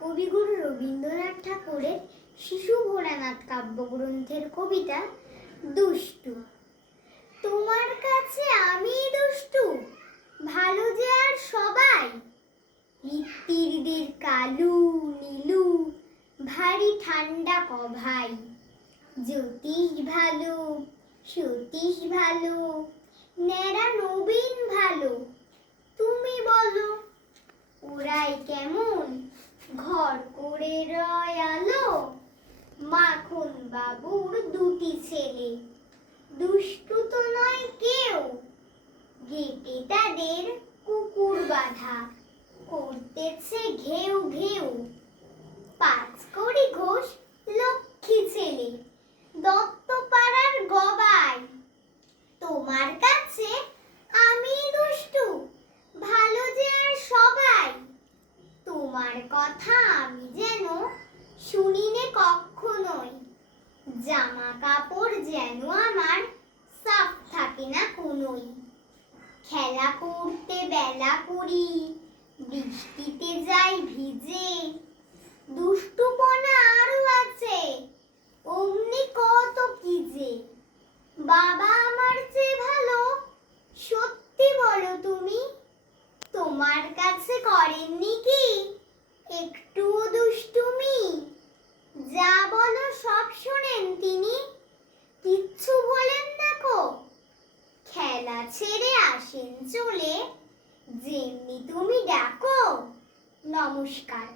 কবিগুরু রবীন্দ্রনাথ ঠাকুরের শিশু ভোলানাথ কাব্যগ্রন্থের কবিতা দুষ্টু। তোমার কাছে আমি দুষ্টু, ভালো যে আর সবাই। মৃত্যুদের কালু নীলু, ভারী ঠান্ডা কভাই। জ্যোতিষ ভালো, সতীশ ভালো, ন্যাড়া নবীন ভালো। তুমি বলো ওরাই কেমন ঘর করে রয় আলো। মাখন বাবুর দুটি ছেলে, দুষ্টু তো নয় কেউ। গেটে তাদের কুকুর বাঁধা, করতেছে ঘেউ ঘেউ। পাঁচকড়ি ঘোষ লক্ষ্মী ছেলে, দত্তপাড়ার গবাই। তোমার কাছে আমি দুষ্টু, ভালো যে আর সবাই। তোমার কথা আমি যেন শুনিনে কখনোই। জামা কাপড় যেন আমার সাফ থাকে না কোনোই। খেলা করতে বেলা করি, বৃষ্টিতে যাই ভিজে। দুষ্টুপনা আরো আছে, অমনি কত কি যে। বাবা আমার চেয়ে ভালো, সত্যি বলো তুমি। তোমার কাছে করেননি কি একটুও দুষ্টুমি? যা বলো সব শোনেন তিনি, কিচ্ছু বলেন না কো। খেলা ছেড়ে আসেন চলে, যেমনি তুমি ডাকো। নমস্কার।